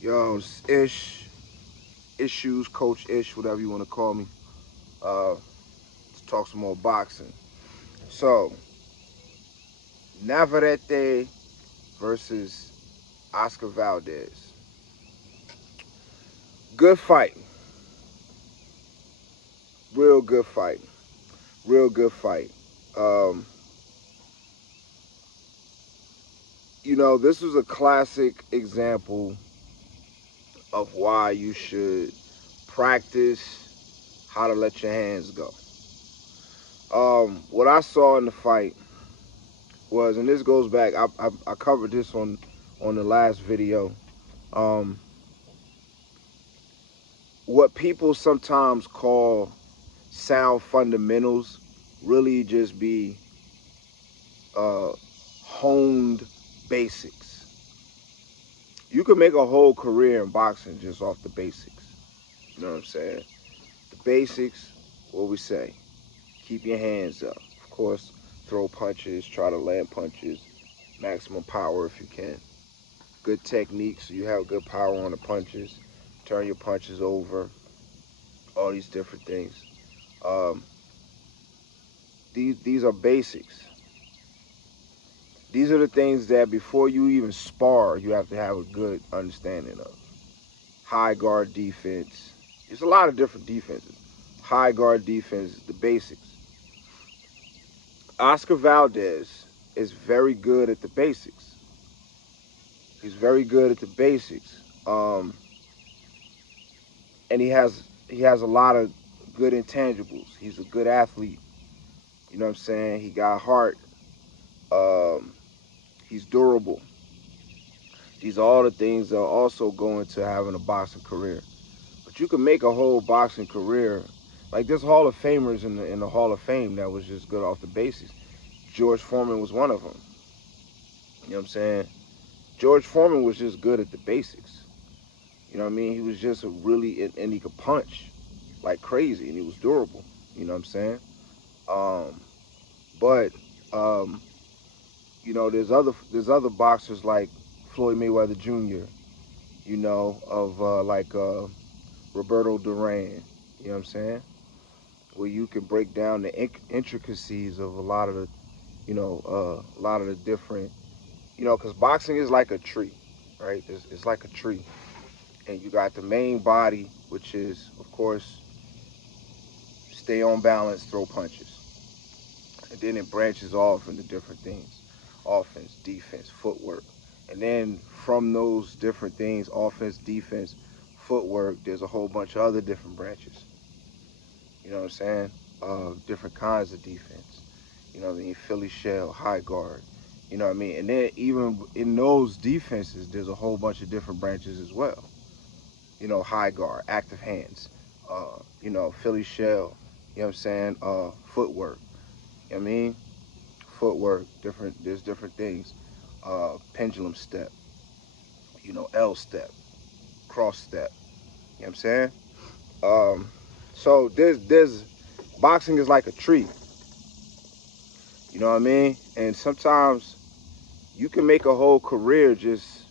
Yo, it's Issues, Coach Ish, whatever you want to call me. To talk some more boxing. So, Navarrete versus Oscar Valdez. Good fight. Real good fight. Real good fight. Um, this was a classic example of why you should practice how to let your hands go. What I saw in the fight was, and this goes back, I covered this on the last video. Um, what people sometimes call sound fundamentals really just be uh, honed basics. You can make a whole career in boxing just off the basics. You know what I'm saying? The basics, what we say, keep your hands up. Of course, throw punches, try to land punches, maximum power if you can. Good technique so you have good power on the punches. Turn your punches over. All these different things. Um, these are basics. These are the things that before you even spar, you have to have a good understanding of. High guard defense. There's a lot of different defenses. High guard defense, the basics. Oscar Valdez is very good at the basics. He's very good at the basics. And he has a lot of good intangibles. He's a good athlete. You know what I'm saying? He got heart. Um, he's durable. These are all the things that also go into having a boxing career. But you can make a whole boxing career. Like there's Hall of Famers in the Hall of Fame that was just good off the basics. George Foreman was one of them. You know what I'm saying? George Foreman was just good at the basics. You know what I mean? He was just a really, and he could punch like crazy, and he was durable. You know what I'm saying? Um, but um, there's other boxers like Floyd Mayweather Jr. Of Roberto Duran. You know what I'm saying? Where you can break down the intricacies of a lot of the different, because boxing is like a tree, right? It's like a tree, and you got the main body, which is, of course, stay on balance, throw punches, and then it branches off into different things: offense, defense, footwork, and then from those different things, offense, defense, footwork, there's a whole bunch of other different branches. You know what I'm saying? Different kinds of defense. You know what I mean? Philly shell, high guard. You know what I mean? And then even in those defenses, there's a whole bunch of different branches as well. High guard, active hands, Philly shell, you know what I'm saying? Footwork. You know what I mean? Footwork, there's different things. Pendulum step, L step, cross step. You know what I'm saying? So there's boxing is like a tree. You know what I mean? And sometimes you can make a whole career just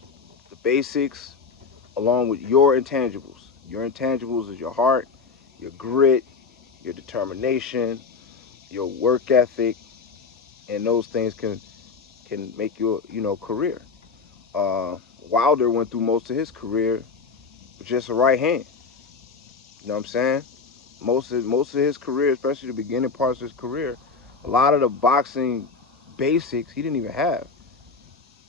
the basics along with your intangibles. Your intangibles is your heart, your grit, your determination, your work ethic, and those things can make your career. Uh, Wilder went through most of his career with just a right hand. You know what I'm saying? Most of his career, especially the beginning parts of his career, a lot of the boxing basics he didn't even have.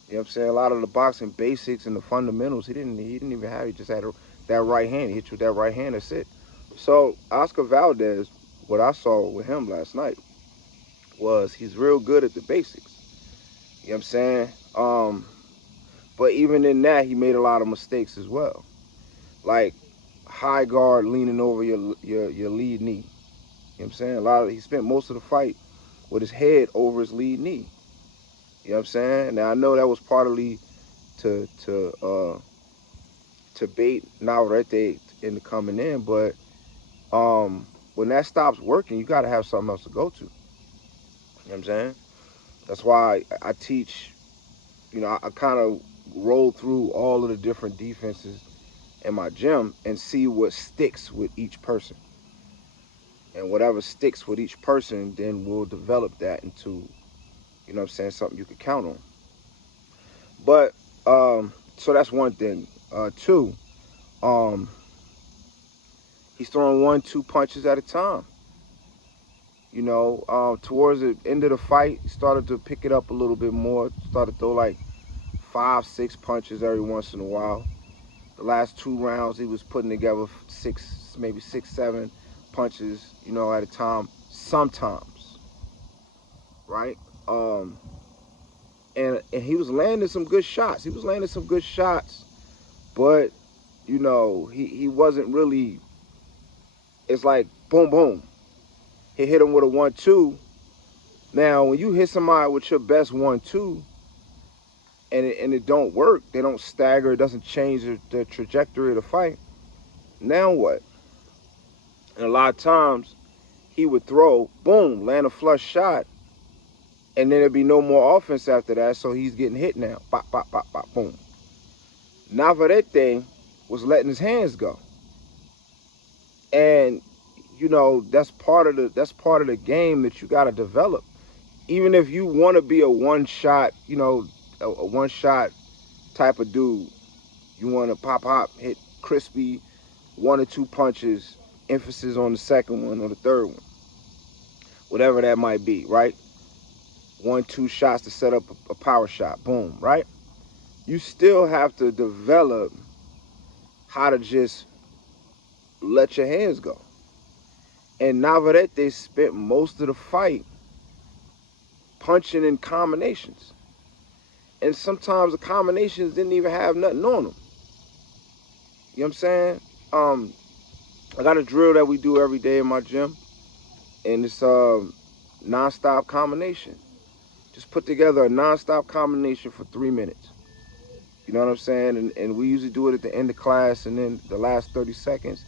You know what I'm saying? A lot of the boxing basics and the fundamentals he didn't even have. He just had that right hand. He hit you with that right hand. That's it. So Oscar Valdez, what I saw with him last night was he's real good at the basics. You know what I'm saying? But even in that, he made a lot of mistakes as well. Like high guard leaning over your lead knee. You know what I'm saying? He spent most of the fight with his head over his lead knee. You know what I'm saying? Now I know that was partly to bait Navarrete into coming in, but when that stops working, you got to have something else to go to. You know what I'm saying? That's why I teach. I kind of roll through all of the different defenses in my gym and see what sticks with each person. And whatever sticks with each person, then we'll develop that into, you know what I'm saying, something you could count on. But so that's one thing. Two, he's throwing 1-2 punches at a time. You know, towards the end of the fight, he started to pick it up a little bit more. Started to throw like 5-6 punches every once in a while. The last 2 rounds, he was putting together 6, maybe 6-7 punches, you know, at a time. Sometimes, right? And he was landing some good shots. He was landing some good shots, but you know, he wasn't really. It's like boom, boom. He hit him with a 1-2. Now, when you hit somebody with your best 1-2, and it don't work, they don't stagger, it doesn't change the trajectory of the fight. Now what? And a lot of times, he would throw, boom, land a flush shot, and then there'd be no more offense after that. So he's getting hit now. Pop, pop, pop, pop, boom. Navarrete was letting his hands go, and you know that's part of the game that you got to develop. Even if you want to be a one shot, you know, a one shot type of dude, you want to pop, hit crispy, 1 or 2 punches, emphasis on the second one or the third one, whatever that might be, right? 1-2 shots to set up a power shot, boom, right? You still have to develop how to just let your hands go. And Navarrete spent most of the fight punching in combinations. And sometimes the combinations didn't even have nothing on them. You know what I'm saying? I got a drill that we do every day in my gym, and it's non-stop combination. Just put together a non-stop combination for 3 minutes. You know what I'm saying? And we usually do it at the end of class, and then the last 30 seconds,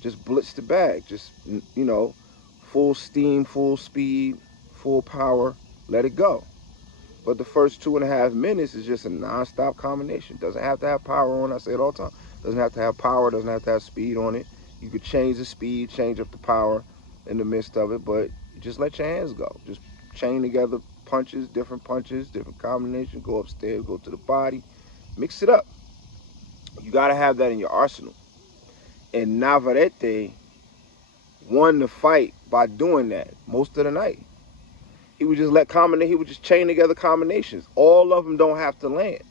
just blitz the bag. Just, you know, full steam, full speed, full power, let it go. But the first 2.5 minutes is just a non-stop combination. Doesn't have to have power on it. I say it all the time. Doesn't have to have power, doesn't have to have speed on it. You could change the speed, change up the power in the midst of it, but just let your hands go. Just chain together punches, different combinations, go upstairs, go to the body, mix it up. You got to have that in your arsenal. And Navarrete won the fight by doing that most of the night. He would just he would just chain together combinations. All of them don't have to land.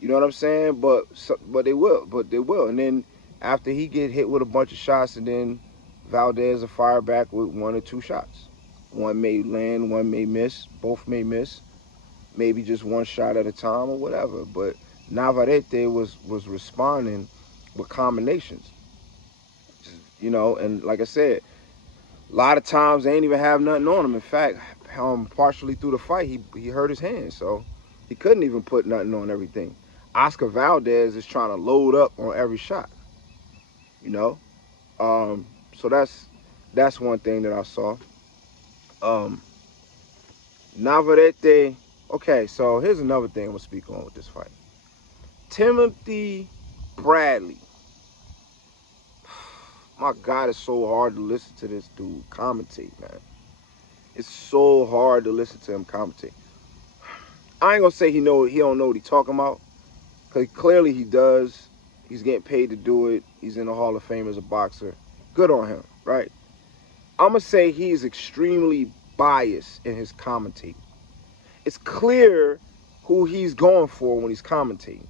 You know what I'm saying? But they will. And then after he get hit with a bunch of shots, and then Valdez will fire back with 1 or 2 shots. One may land, one may miss, both may miss. Maybe just 1 shot at a time or whatever. But Navarrete was responding with combinations. You know, and like I said, a lot of times they ain't even have nothing on him. In fact, partially through the fight, he hurt his hand, so he couldn't even put nothing on everything. Oscar Valdez is trying to load up on every shot, you know. So that's one thing that I saw. Navarrete. Okay, so here's another thing I'm gonna speak on with this fight. Timothy Bradley. My God, it's so hard to listen to this dude commentate, man. It's so hard to listen to him commentate. I ain't gonna say he don't know what he's talking about, because clearly he does. He's getting paid to do it. He's in the Hall of Fame as a boxer. Good on him, right? I'm gonna say he's extremely biased in his commentating. It's clear who he's going for when he's commentating.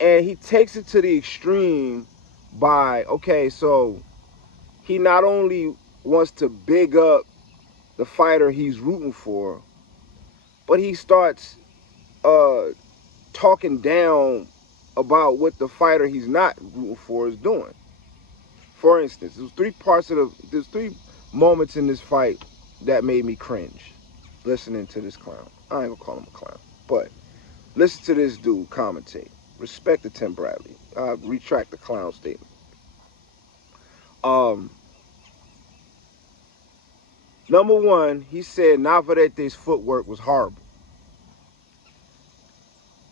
And he takes it to the extreme by, okay, so he not only wants to big up the fighter he's rooting for, but he starts talking down about what the fighter he's not rooting for is doing. For instance, there's 3 moments in this fight that made me cringe listening to this clown. I ain't gonna call him a clown, but listen to this dude commentate. Respect to Tim Bradley. I retract the clown statement. Number 1, he said Navarrete's footwork was horrible.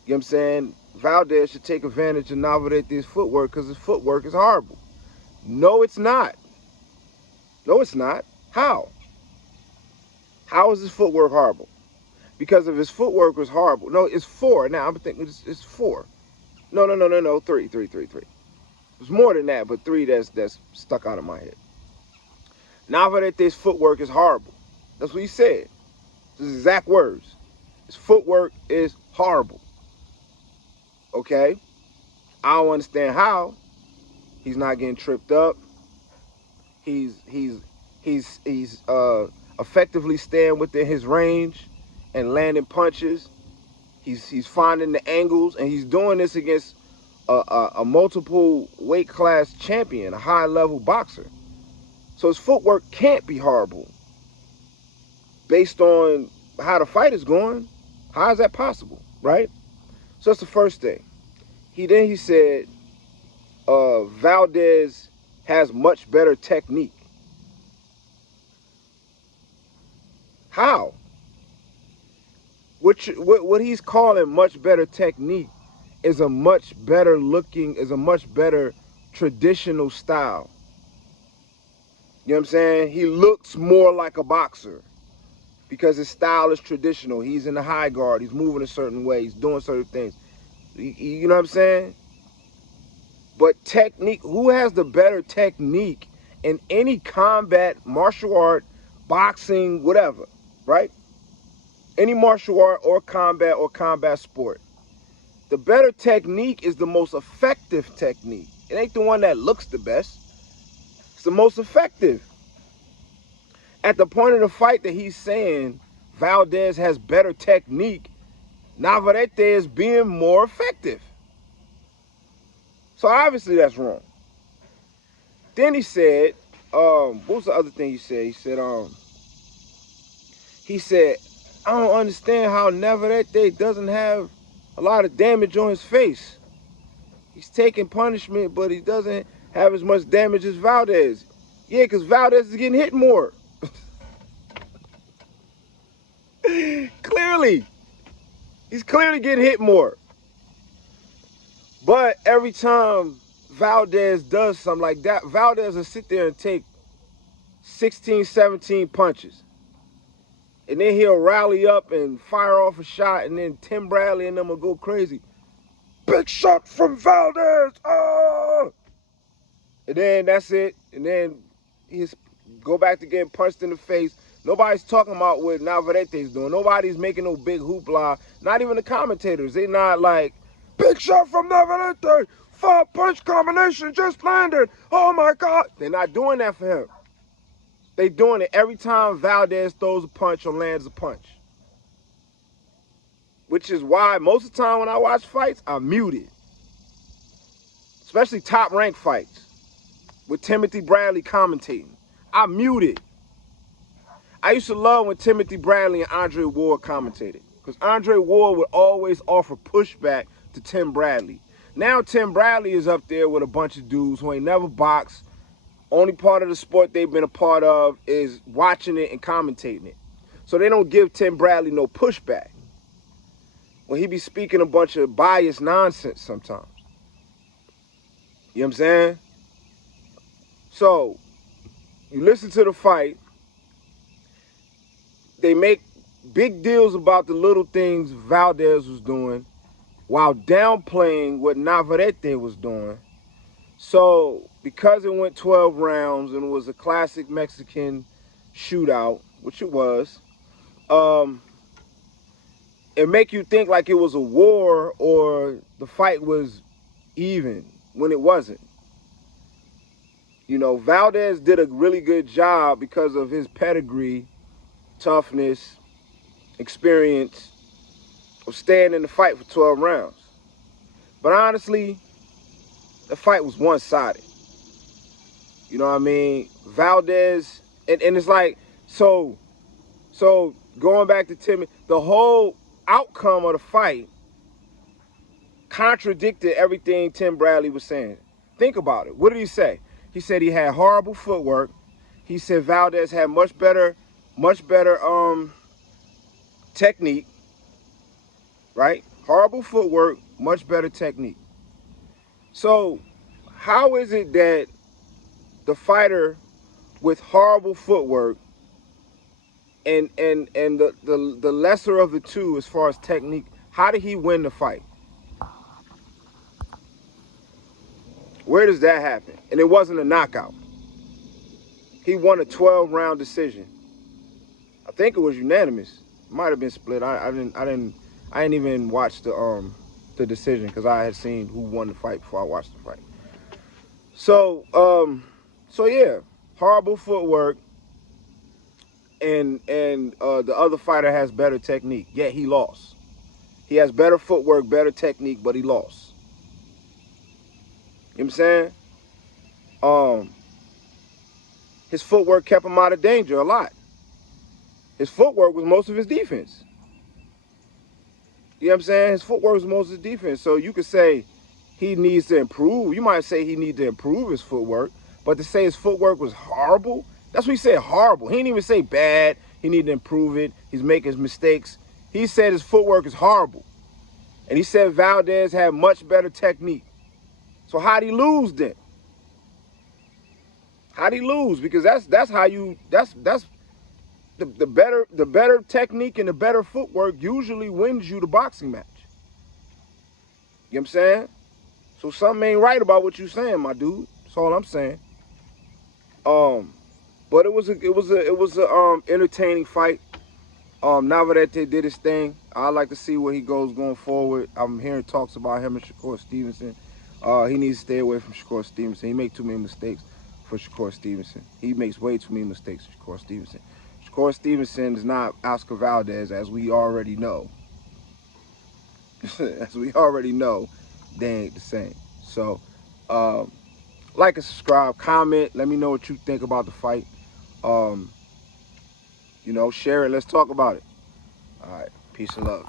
You know what I'm saying? Valdez should take advantage of Navarrete's footwork because his footwork is horrible. No, it's not. No, it's not. How? How is his footwork horrible? Because if his footwork was horrible. No, it's 4. Now I'm thinking it's 4. No. 3. There's more than that, but 3 that's stuck out of my head. Navarrete's footwork is horrible. That's what he said. His exact words. His footwork is horrible. Okay? I don't understand how he's not getting tripped up. He's effectively staying within his range and landing punches. He's finding the angles, and he's doing this against a multiple weight class champion, a high level boxer. So his footwork can't be horrible based on how the fight is going. How is that possible, right? So that's the first thing. He said Valdez has much better technique. How? What he's calling much better technique is a much better traditional style. You know what I'm saying? He looks more like a boxer because his style is traditional. He's in the high guard. He's moving a certain way. He's doing certain things. You know what I'm saying? But technique, who has the better technique in any combat, martial art, boxing, whatever, right? Any martial art or combat sport. The better technique is the most effective technique. It ain't the one that looks the best. It's the most effective. At the point of the fight that he's saying Valdez has better technique, Navarrete is being more effective. So obviously that's wrong. Then he said, what was the other thing he said? He said, I don't understand how Navarrete doesn't have a lot of damage on his face. He's taking punishment, but he doesn't have as much damage as Valdez. Yeah, because Valdez is getting hit more. Clearly. He's clearly getting hit more. But every time Valdez does something like that, Valdez will sit there and take 16, 17 punches. And then he'll rally up and fire off a shot, and then Tim Bradley and them will go crazy. Big shot from Valdez! Oh! And then that's it. And then he's go back to getting punched in the face. Nobody's talking about what Navarrete's doing. Nobody's making no big hoopla. Not even the commentators. They're not like, big shot from Navarrete! 5-punch combination just landed! Oh my God! They're not doing that for him. They doing it every time Valdez throws a punch or lands a punch. Which is why most of the time when I watch fights, I'm muted. Especially top-ranked fights with Timothy Bradley commentating. I'm muted. I used to love when Timothy Bradley and Andre Ward commentated. Because Andre Ward would always offer pushback to Tim Bradley. Now Tim Bradley is up there with a bunch of dudes who ain't never boxed. Only part of the sport they've been a part of is watching it and commentating it. So they don't give Tim Bradley no pushback. When he be speaking a bunch of biased nonsense sometimes. You know what I'm saying? So, you listen to the fight. They make big deals about the little things Valdez was doing while downplaying what Navarrete was doing. So, because it went 12 rounds and it was a classic Mexican shootout, which it was, it make you think like it was a war or the fight was even when it wasn't. You know, Valdez did a really good job because of his pedigree, toughness, experience of staying in the fight for 12 rounds. But honestly, the fight was one-sided. You know what I mean? Valdez, and it's like, so going back to Timmy, the whole outcome of the fight contradicted everything Tim Bradley was saying. Think about it. What did he say? He said he had horrible footwork. He said Valdez had much better technique, right? Horrible footwork, much better technique. So how is it that the fighter with horrible footwork and the lesser of the two as far as technique, how did he win the fight? Where does that happen? And it wasn't a knockout. He won a 12-round decision. I think it was unanimous. It might have been split. I didn't even watch the decision because I had seen who won the fight before I watched the fight. So yeah, horrible footwork, and the other fighter has better technique. Yet he lost. He has better footwork, better technique, but he lost. You know what I'm saying? His footwork kept him out of danger a lot. His footwork was most of his defense. You know what I'm saying? His footwork was most of his defense. So you could say he needs to improve. You might say he needs to improve his footwork, but to say his footwork was horrible, that's what he said, horrible. He didn't even say bad. He needed to improve it. He's making mistakes. He said his footwork is horrible. And he said Valdez had much better technique. So how'd he lose then? How'd he lose? Because that's how you, that's the better technique and the better footwork usually wins you the boxing match. You know what I'm saying? So something ain't right about what you're saying, my dude. That's all I'm saying. But it was a entertaining fight. Navarrete did his thing. I'd like to see where he goes going forward. I'm hearing talks about him and Shakur Stevenson. He needs to stay away from Shakur Stevenson. He makes too many mistakes for Shakur Stevenson. He makes way too many mistakes for Shakur Stevenson. Shakur Stevenson is not Oscar Valdez, as we already know. As we already know, they ain't the same. So, like and subscribe, comment. Let me know what you think about the fight. You know, share it. Let's talk about it. All right. Peace and love.